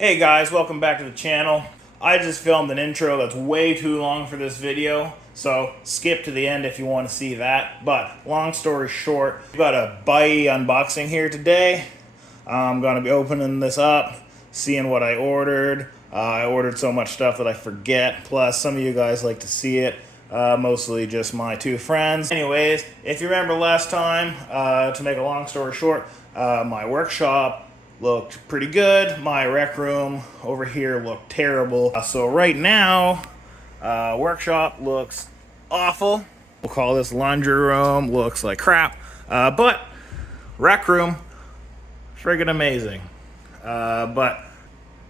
Hey guys, welcome back to the channel. I just filmed an intro that's way too long for this video, so skip to the end if you want to see that. But long story short, we've got a Buyee unboxing here today. I'm going to be opening this up, seeing what I ordered. I ordered so much stuff that I forget, plus some of you guys like to see it. Mostly just my two friends. Anyways, if you remember last time, to make a long story short, my workshop looked pretty good. My rec room over here looked terrible. So right now, workshop looks awful. We'll call this laundry room. Looks like crap. But rec room, friggin' amazing. But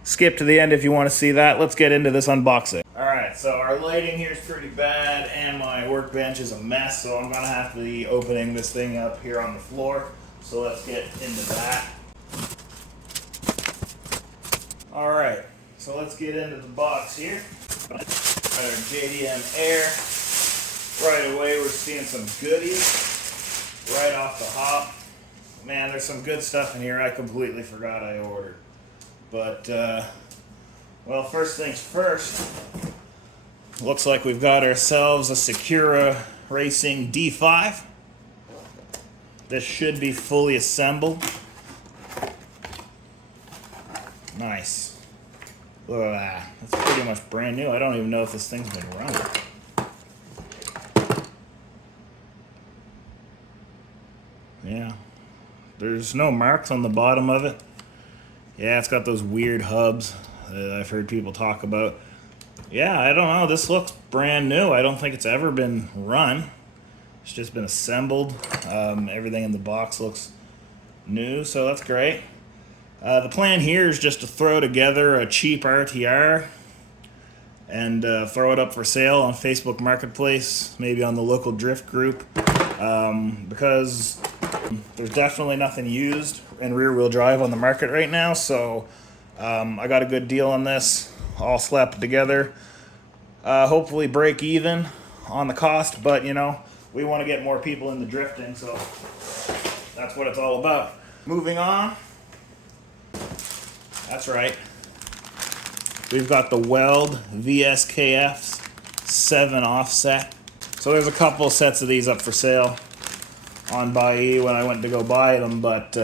skip to the end if you want to see that. Let's get into this unboxing. Alright, so our lighting here is pretty bad and my workbench is a mess, so I'm gonna have to be opening this thing up here on the floor. So let's get into that. Alright, so let's get into the box here. Got our JDM Air. Right away we're seeing some goodies right off the hop. Man, there's some good stuff in here I completely forgot I ordered. But, well, first things first, looks like we've got ourselves a Secura Racing D5. This should be fully assembled. Nice. Look at that. That's pretty much brand new. I don't even know if this thing's been running. Yeah. There's no marks on the bottom of it. Yeah, it's got those weird hubs that I've heard people talk about. Yeah, I don't know. This looks brand new. I don't think it's ever been run. It's just been assembled. Everything in the box looks new, so that's great. The plan here is just to throw together a cheap RTR and throw it up for sale on Facebook Marketplace, maybe on the local drift group, because there's definitely nothing used in rear-wheel drive on the market right now, so I got a good deal on this, all slapped together. Hopefully break even on the cost, but you know, we want to get more people into drifting, so that's what it's all about. Moving on. That's right. We've got the Weld VSKF's 7 offset. So there's a couple sets of these up for sale on Buyee when I went to go buy them, but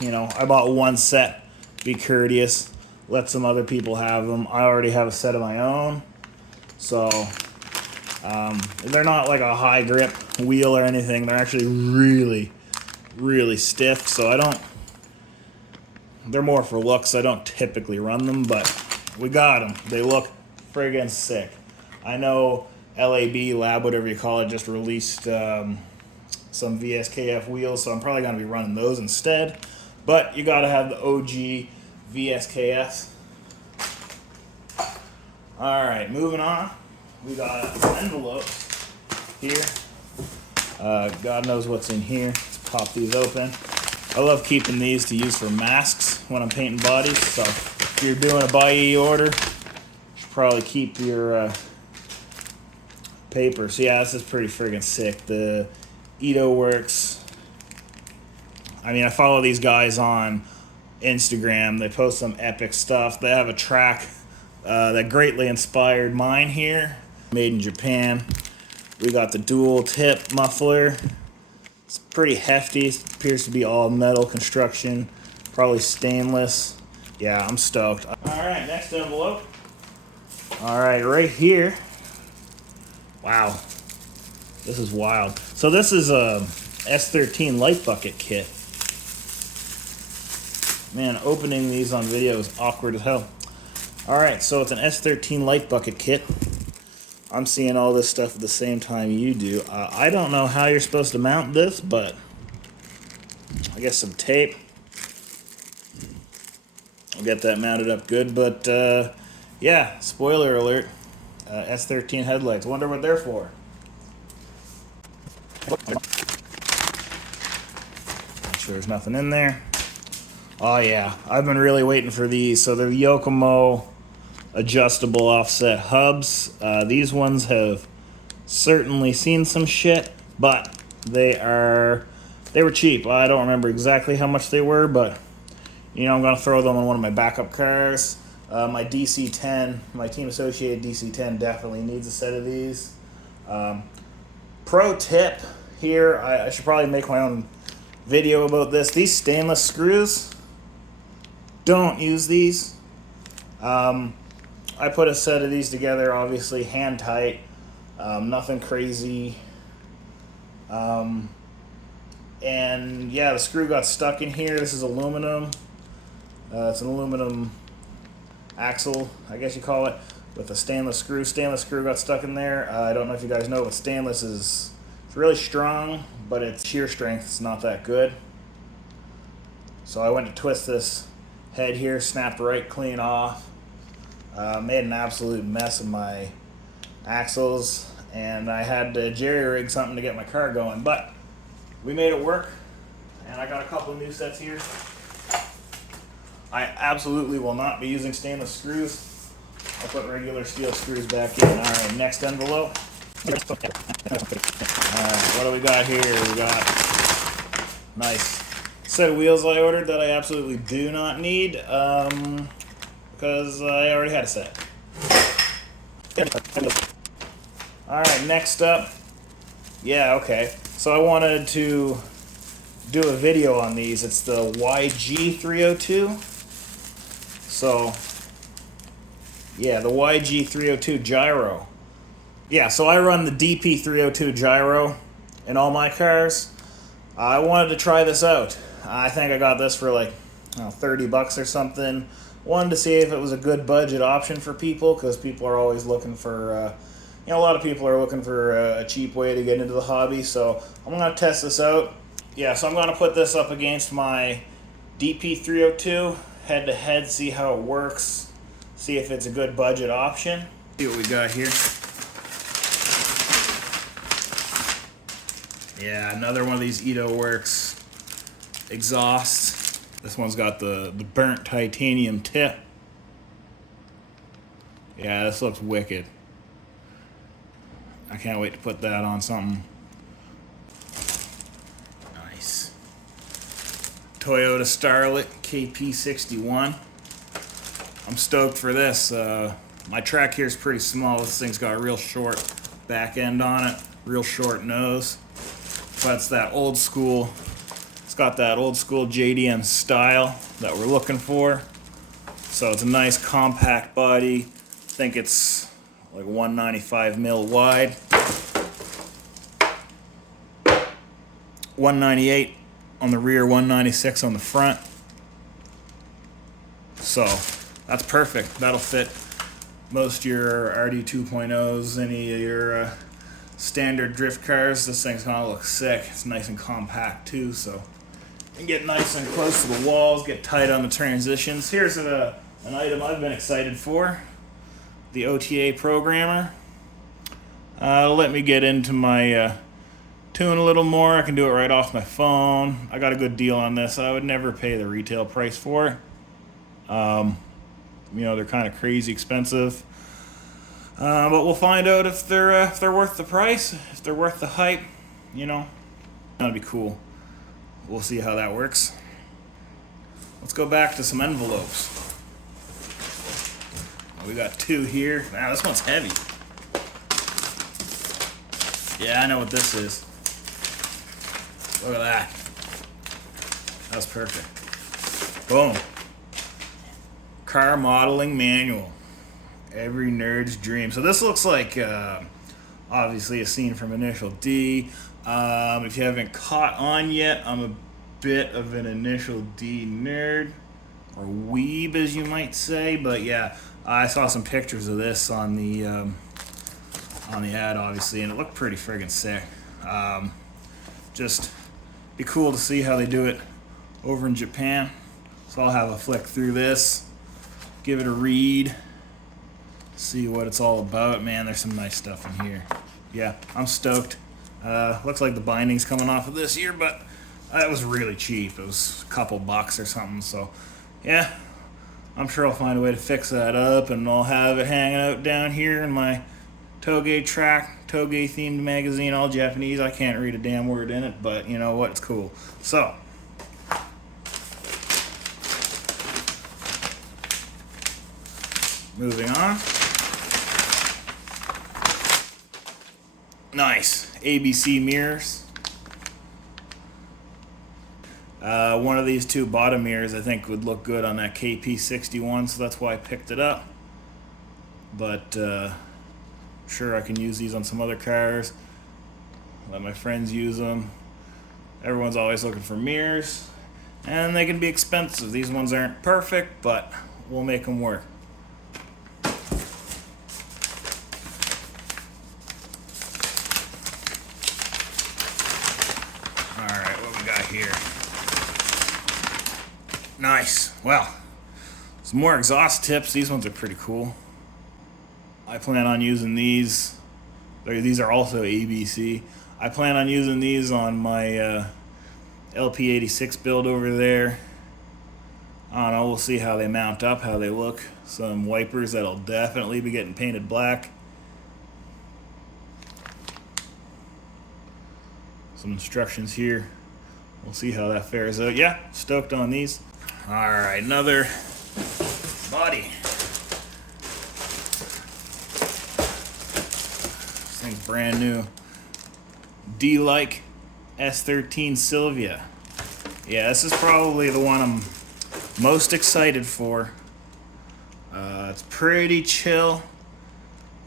you know, I bought one set. Be courteous, let some other people have them. I already have a set of my own, so they're not like a high grip wheel or anything. They're actually really stiff, so they're more for looks. I don't typically run them, but we got them. They look friggin' sick. I know Lab, whatever you call it, just released some VSKF wheels, so I'm probably going to be running those instead. But you got to have the OG VSKFs. Alright, moving on. We got envelopes here. God knows what's in here. Let's pop these open. I love keeping these to use for masks when I'm painting bodies, so if you're doing a Buyee order, you should probably keep your paper. So yeah, this is pretty friggin' sick. The Edo Works. I mean, I follow these guys on Instagram. They post some epic stuff. They have a track that greatly inspired mine here. Made in Japan. We got the dual tip muffler. It's pretty hefty. It appears to be all metal construction. Probably stainless. Yeah, I'm stoked. Alright, next envelope. Alright, right here. Wow. This is wild. So this is a S13 light bucket kit. Man, opening these on video is awkward as hell. Alright, so it's an S13 light bucket kit. I'm seeing all this stuff at the same time you do. I don't know how you're supposed to mount this, but I guess some tape. I'll get that mounted up good, but yeah, spoiler alert, S13 headlights. Wonder what they're for. Make sure there's nothing in there. Oh yeah, I've been really waiting for these. So they're Yokomo adjustable offset hubs. These ones have certainly seen some shit, but they were cheap. I don't remember exactly how much they were, but You know, I'm going to throw them on one of my backup cars. My DC-10, my team associated DC-10 definitely needs a set of these. Pro tip here, I should probably make my own video about this. These stainless screws, don't use these. I put a set of these together, obviously hand tight, nothing crazy. And yeah, the screw got stuck in here. This is aluminum. It's an aluminum axle, I guess you call it, with a stainless screw. Stainless screw got stuck in there. I don't know if you guys know, but stainless is it's really strong, but its shear strength is not that good. So I went to twist this head here, snapped right clean off. Made an absolute mess of my axles, and I had to jerry rig something to get my car going, but we made it work, and I got a couple of new sets here. I absolutely will not be using stainless screws. I'll put regular steel screws back in our next envelope. Alright, what do we got here? We got nice set of wheels I ordered that I absolutely do not need, because I already had a set. Alright, next up. Yeah, okay. So I wanted to do a video on these. It's the YG302. So, yeah, the YG302 gyro. Yeah, so I run the DP302 gyro in all my cars. I wanted to try this out. I think I got this for like $30 or something. Wanted to see if it was a good budget option for people, because people are always looking for, a lot of people are looking for a cheap way to get into the hobby. So I'm going to test this out. Yeah, so I'm going to put this up against my DP302 head to head, see how it works, see if it's a good budget option. See what we got here. Yeah, another one of these Edo Works exhausts. This one's got the burnt titanium tip. Yeah, this looks wicked. I can't wait to put that on something. Nice. Toyota Starlet KP61. I'm stoked for this. My track here is pretty small. This thing's got a real short back end on it, real short nose. But it's that old school, it's got that old school JDM style that we're looking for. So it's a nice compact body. I think it's like 195 mil wide. 198 on the rear, 196 on the front. So that's perfect. That'll fit most of your RD 2.0s, any of your standard drift cars. This thing's gonna look sick. It's nice and compact too, so you can get nice and close to the walls, get tight on the transitions. Here's an item I've been excited for. The OTA programmer. Let me get into my tune a little more. I can do it right off my phone. I got a good deal on this. I would never pay the retail price for it. They're kind of crazy expensive. But we'll find out if they're worth the price, if they're worth the hype. That'd be cool. We'll see how that works. Let's go back to some envelopes. We got two here. Wow, this one's heavy. Yeah, I know what this is. Look at that. That's perfect. Boom. Car modeling manual. Every nerd's dream. So this looks like obviously a scene from Initial D. If you haven't caught on yet, I'm a bit of an Initial D nerd, or weeb as you might say. But yeah, I saw some pictures of this on the ad, obviously, and it looked pretty friggin' sick. Just be cool to see how they do it over in Japan. So I'll have a flick through this, give it a read, see what it's all about. Man, there's some nice stuff in here. Yeah, I'm stoked. Looks like the binding's coming off of this here, but that was really cheap. It was a couple bucks or something. So yeah, I'm sure I'll find a way to fix that up, and I'll have it hanging out down here in my Toge themed magazine, all Japanese. I can't read a damn word in it, but you know what? It's cool. So Moving on. Nice. ABC mirrors. One of these two bottom mirrors I think would look good on that KP61, so that's why I picked it up. But sure, I can use these on some other cars. Let my friends use them. Everyone's always looking for mirrors, and they can be expensive. These ones aren't perfect, but we'll make them work. Alright, what we got here? Nice. Well, some more exhaust tips. These ones are pretty cool. I plan on using these. These are also ABC. I plan on using these on my LP86 build over there. I don't know, we'll see how they mount up, how they look. Some wipers that'll definitely be getting painted black. Some instructions here. We'll see how that fares out. Yeah, stoked on these. Alright, another body. This thing's brand new. D-like S13 Sylvia. Yeah, this is probably the one I'm most excited for. It's pretty chill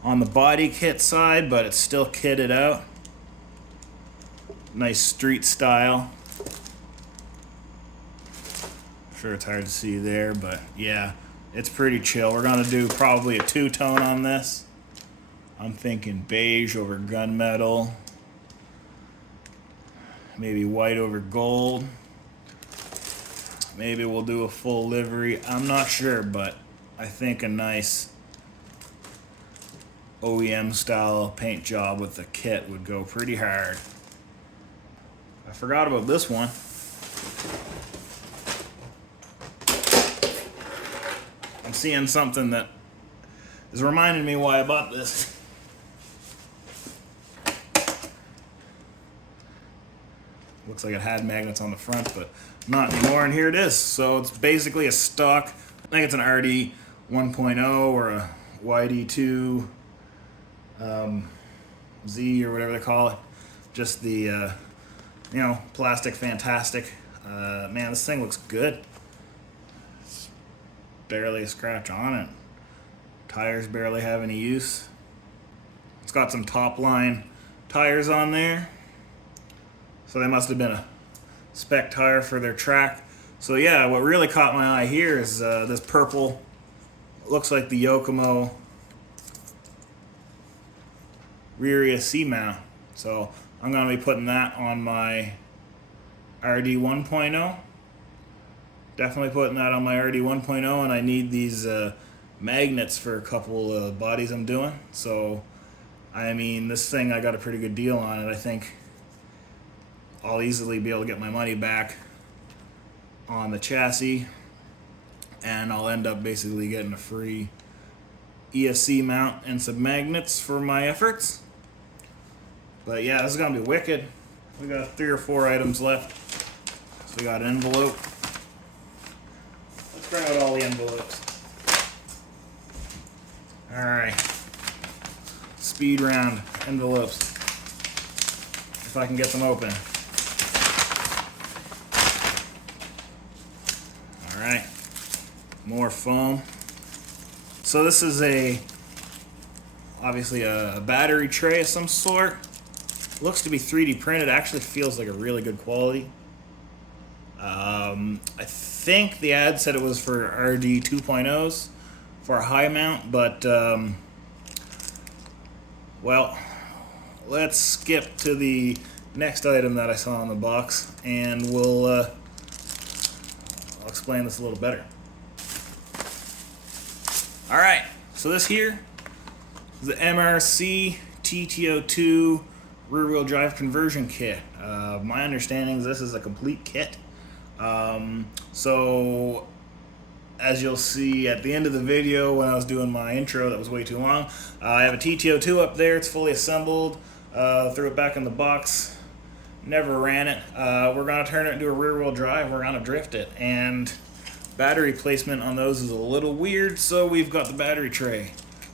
on the body kit side, but it's still kitted out. Nice street style. Sure, it's hard to see there, but yeah, it's pretty chill. We're gonna do probably a two-tone on this. I'm thinking beige over gunmetal, maybe white over gold. Maybe we'll do a full livery. I'm not sure, but I think a nice OEM style paint job with the kit would go pretty hard. I forgot about this one. I'm seeing something that is reminding me why I bought this. Looks like it had magnets on the front, but not anymore, and here it is. So it's basically a stock, I think it's an RD 1.0 or a YD2 Z or whatever they call it. Just the, plastic fantastic. Man, this thing looks good. Barely a scratch on it. Tires barely have any use. It's got some top line tires on there. So they must have been a spec tire for their track. So yeah, what really caught my eye here is this purple. Looks like the Yokomo rear ESC mount. So I'm going to be putting that on my RD 1.0. Definitely putting that on my RD 1.0, and I need these magnets for a couple of bodies I'm doing. So, I mean, this thing, I got a pretty good deal on it. I think I'll easily be able to get my money back on the chassis, and I'll end up basically getting a free ESC mount and some magnets for my efforts. But yeah, this is going to be wicked. We got 3 or 4 items left. So we got an envelope. Let's bring out all the envelopes. Alright. Speed round envelopes. If I can get them open. Alright. More foam. So this is obviously a battery tray of some sort. Looks to be 3D printed. Actually feels like a really good quality. I think the ad said it was for RD 2.0s for a high mount, but well, let's skip to the next item that I saw in the box, and I'll explain this a little better. All right, so this here is the MRC TTO2 rear-wheel drive conversion kit. My understanding is this is a complete kit. So as you'll see at the end of the video when I was doing my intro that was way too long, I have a TTO2 up there. It's fully assembled. Threw it back in the box. Never ran it. We're going to turn it into a rear-wheel drive. We're going to drift it. And Battery placement on those is a little weird, so we've got the battery tray.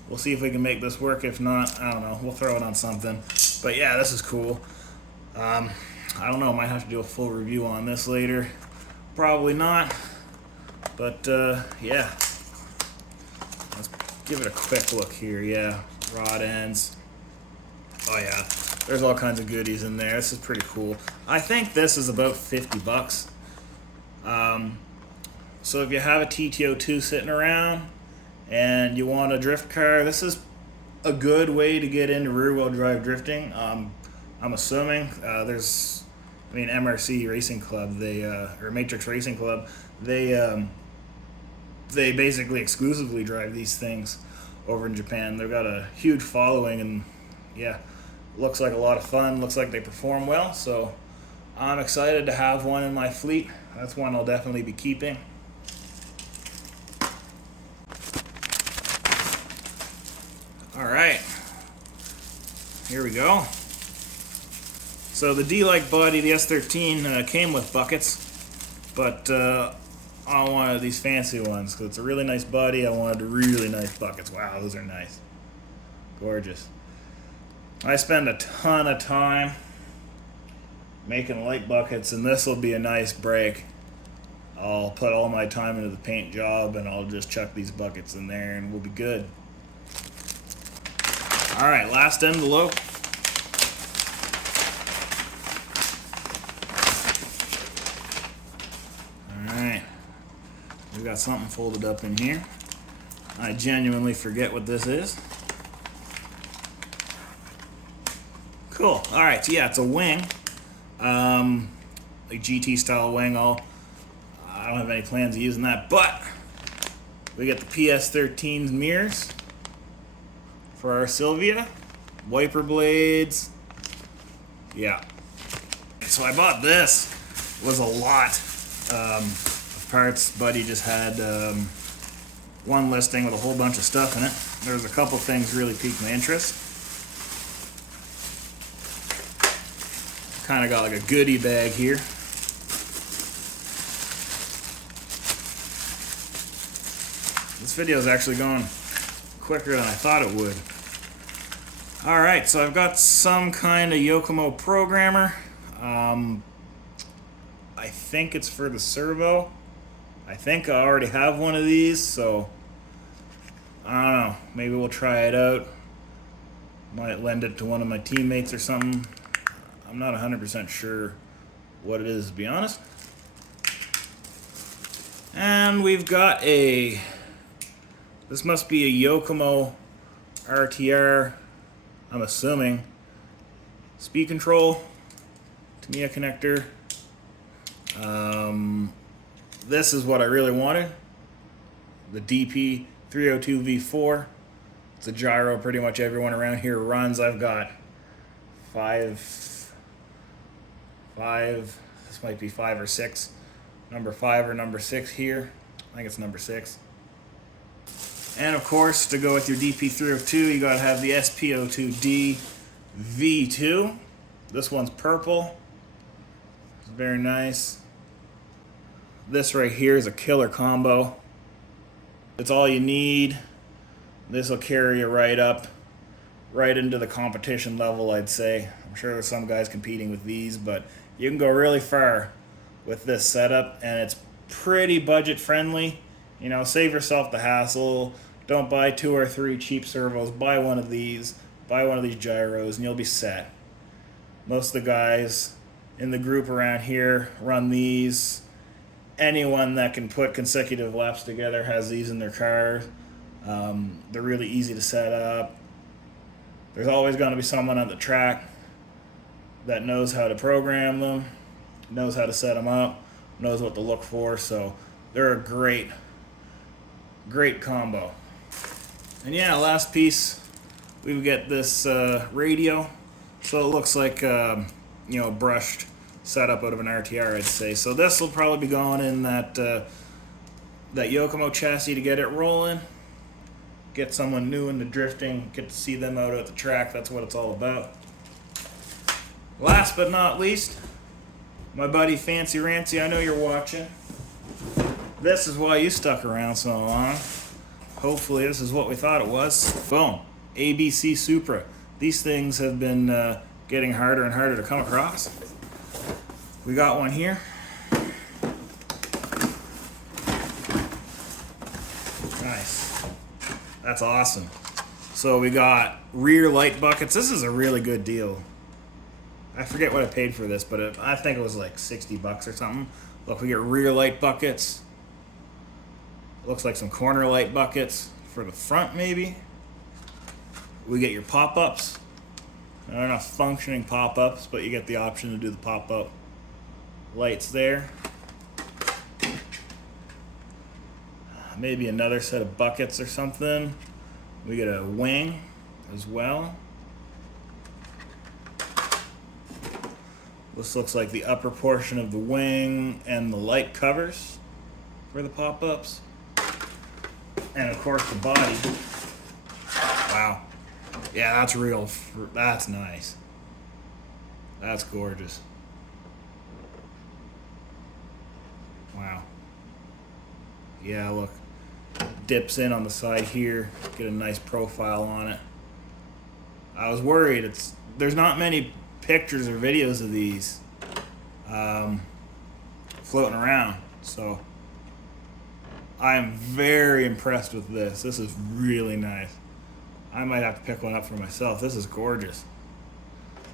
We'll see if we can make this work. If not, I don't know, we'll throw it on something. But yeah, this is cool. I don't know, might have to do a full review on this later. Probably not. But yeah. Let's give it a quick look here. Yeah, rod ends. Oh yeah, there's all kinds of goodies in there. This is pretty cool. I think this is about 50 bucks. So if you have a TT02 sitting around and you want a drift car, this is a good way to get into rear-wheel drive drifting. I'm assuming there's, I mean, MRC Racing Club, they or Matrix Racing Club, they basically exclusively drive these things over in Japan. They've got a huge following, and yeah, looks like a lot of fun. Looks like they perform well, so I'm excited to have one in my fleet. That's one I'll definitely be keeping. All right, here we go. So the D-like body, the S13, came with buckets, but I wanted these fancy ones because it's a really nice body. I wanted really nice buckets. Wow, those are nice. Gorgeous. I spend a ton of time making light buckets, and this will be a nice break. I'll put all my time into the paint job, and I'll just chuck these buckets in there, and we'll be good. All right, last envelope. All right, we got something folded up in here. I genuinely forget what this is. Cool. All right, so yeah, it's a wing, like GT style wing. I don't have any plans of using that, but we get the PS13's mirrors for our Sylvia, wiper blades. Yeah. So I bought this. It was a lot of parts. Buddy just had one listing with a whole bunch of stuff in it. There was a couple things really piqued my interest. Kind of got like a goodie bag here. This video is actually going quicker than I thought it would. All right, so I've got some kind of Yokomo programmer. I think it's for the servo. I think I already have one of these, so I don't know. Maybe we'll try it out. Might lend it to one of my teammates or something. I'm not 100% sure what it is, to be honest. And we've got this must be a Yokomo RTR, I'm assuming. Speed control, Tamiya connector. This is what I really wanted. The DP302 V4. It's a gyro pretty much everyone around here runs. I've got five, this might be 5 or 6. Number 5 or number 6 here. I think it's number 6. And of course, to go with your DP302, you gotta have the SP02D V2. This one's purple. It's very nice. This right here is a killer combo. It's all you need. This will carry you right up, right into the competition level, I'd say. I'm sure there's some guys competing with these, but you can go really far with this setup, and it's pretty budget friendly. You know, save yourself the hassle. Don't buy 2 or 3 cheap servos. Buy one of these gyros, and you'll be set. Most of the guys in the group around here run these. Anyone that can put consecutive laps together has these in their car. They're really easy to set up. There's always going to be someone on the track that knows how to program them, knows how to set them up, knows what to look for, so they're a great combo. And yeah, last piece, we get this radio. So it looks like brushed setup out of an RTR, I'd say. So this will probably be going in that Yokomo chassis to get it rolling. Get someone new into drifting, get to see them out at the track. That's what it's all about. Last but not least, my buddy Fancy Rancy, I know you're watching. This is why you stuck around so long. Hopefully this is what we thought it was. Boom. ABC Supra. These things have been getting harder and harder to come across. We got one here. Nice. That's awesome. So we got rear light buckets. This is a really good deal. I forget what I paid for this, but I think it was like 60 bucks or something. Look, we get rear light buckets. Looks like some corner light buckets for the front, maybe. We get your pop-ups. They're not functioning pop-ups, but you get the option to do the pop-up lights there. Maybe another set of buckets or something. We get a wing as well. This looks like the upper portion of the wing and the light covers for the pop-ups. And of course the body. Wow. Yeah, that's real. That's nice. That's gorgeous. Wow. Yeah, look. Dips in on the side here. Get a nice profile on it. I was worried. There's not many pictures or videos of these floating around, so I am very impressed with this. This is really nice. I might have to pick one up for myself. This is gorgeous.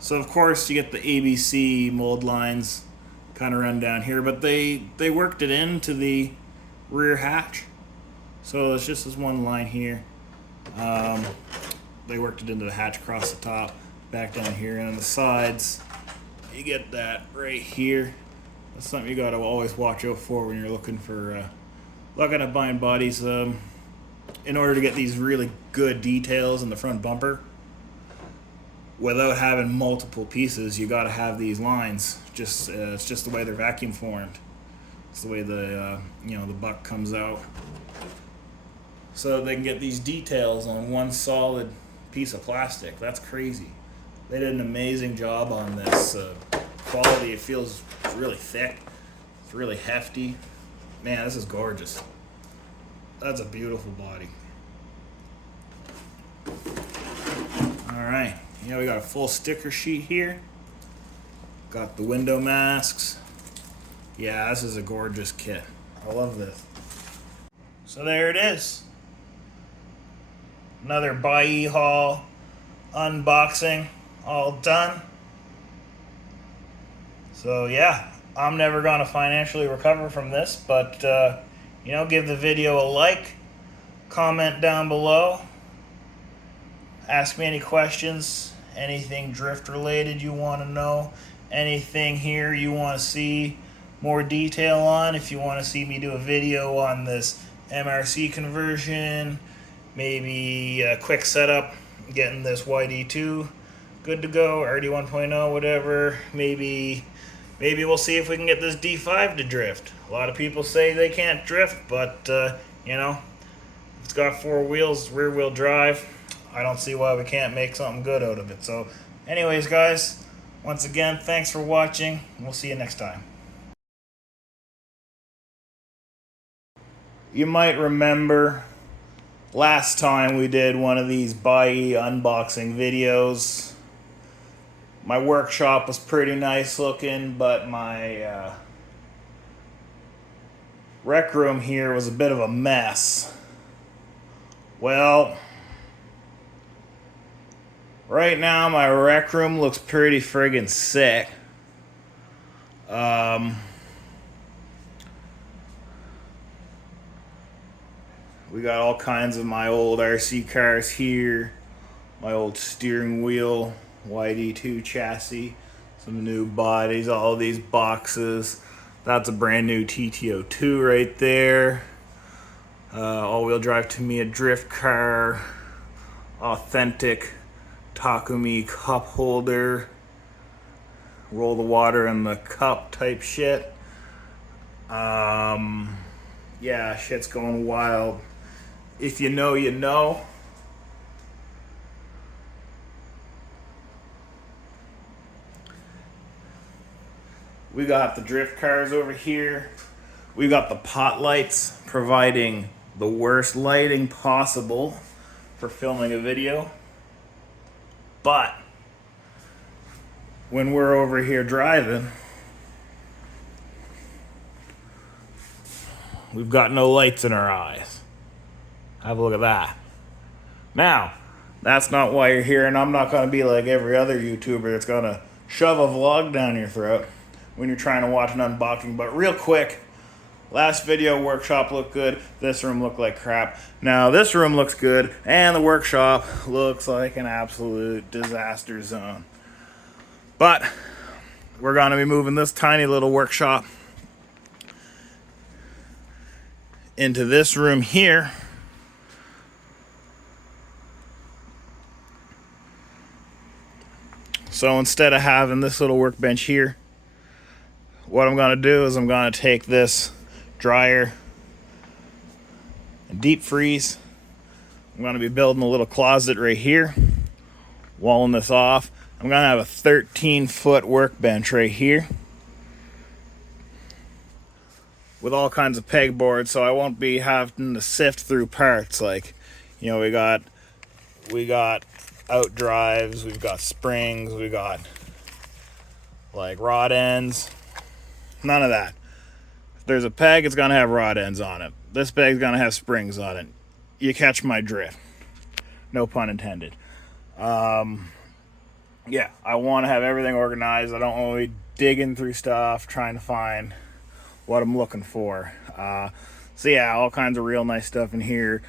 So of course you get the ABC mold lines kind of run down here, but they worked it into the rear hatch, so it's just this one line here. They worked it into the hatch across the top, back down here, and on the sides you get that right here. That's something you got to always watch out for when you're looking at buying bodies. In order to get these really good details in the front bumper without having multiple pieces, you got to have these lines. It's just the way they're vacuum formed. It's the way the the buck comes out, so they can get these details on one solid piece of plastic. That's crazy. They did an amazing job on this. Quality, it feels really thick. It's really hefty. Man, this is gorgeous. That's a beautiful body. Alright, yeah, we got a full sticker sheet here. Got the window masks. Yeah, this is a gorgeous kit. I love this. So there it is. Another Buyee haul unboxing, all done. So yeah, I'm never gonna financially recover from this, but give the video a like, comment down below, ask me any questions, anything drift related you want to know, anything here you want to see more detail on. If you want to see me do a video on this MRC conversion, maybe a quick setup, getting this YD2 good to go, RD 1.0, whatever, maybe we'll see if we can get this D5 to drift. A lot of people say they can't drift, but it's got 4 wheels, rear wheel drive. I don't see why we can't make something good out of it. So anyways, guys, once again, thanks for watching. We'll see you next time. You might remember last time we did one of these Buyee unboxing videos. My workshop was pretty nice looking, but my rec room here was a bit of a mess. Well, right now my rec room looks pretty friggin' sick. We got all kinds of my old RC cars here, my old steering wheel, YD2 chassis, some new bodies, all these boxes. That's a brand new TTO2 right there. All-wheel drive Tamiya drift car, authentic Takumi cup holder, roll the water in the cup type shit. Yeah, shit's going wild. If you know, you know. We got the drift cars over here. We got the pot lights providing the worst lighting possible for filming a video. But when we're over here driving, we've got no lights in our eyes. Have a look at that. Now, that's not why you're here, and I'm not going to be like every other YouTuber that's going to shove a vlog down your throat when you're trying to watch an unboxing. But real quick, last video workshop looked good. This room looked like crap. Now this room looks good, and the workshop looks like an absolute disaster zone. But we're going to be moving this tiny little workshop into this room here. So instead of having this little workbench here, what I'm going to do is I'm going to take this dryer and deep freeze. I'm going to be building a little closet right here, walling this off. I'm going to have a 13-foot workbench right here with all kinds of pegboards, so I won't be having to sift through parts. Like, you know, we got out drives, we've got springs, we got like rod ends. None of that. If there's a peg, it's gonna have rod ends on it. This peg's gonna have springs on it. You catch my drift. No pun intended. Yeah, I want to have everything organized. I don't want to be digging through stuff trying to find what I'm looking for. So yeah, all kinds of real nice stuff in here.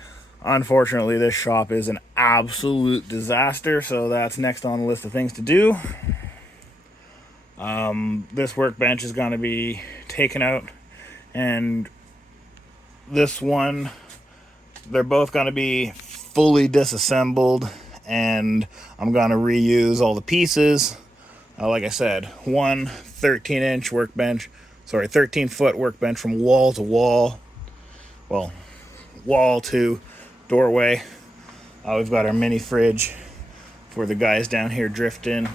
Unfortunately, this shop is an absolute disaster, so that's next on the list of things to do. This workbench is going to be taken out, and this one, they're both going to be fully disassembled, and I'm going to reuse all the pieces. Like I said, one 13-inch workbench, 13-foot workbench from wall to wall. Well, wall to doorway. We've got our mini fridge for the guys down here drifting.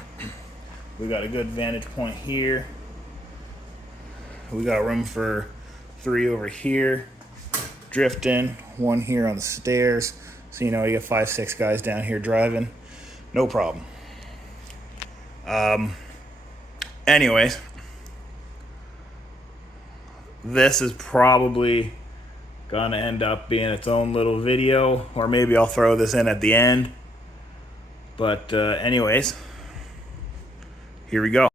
We got a good vantage point here. We got room for 3 over here drifting, 1 here on the stairs. So you know, you get 5, 6 guys down here driving, no problem. Anyways, this is probably gonna end up being its own little video, or maybe I'll throw this in at the end. But anyways, here we go.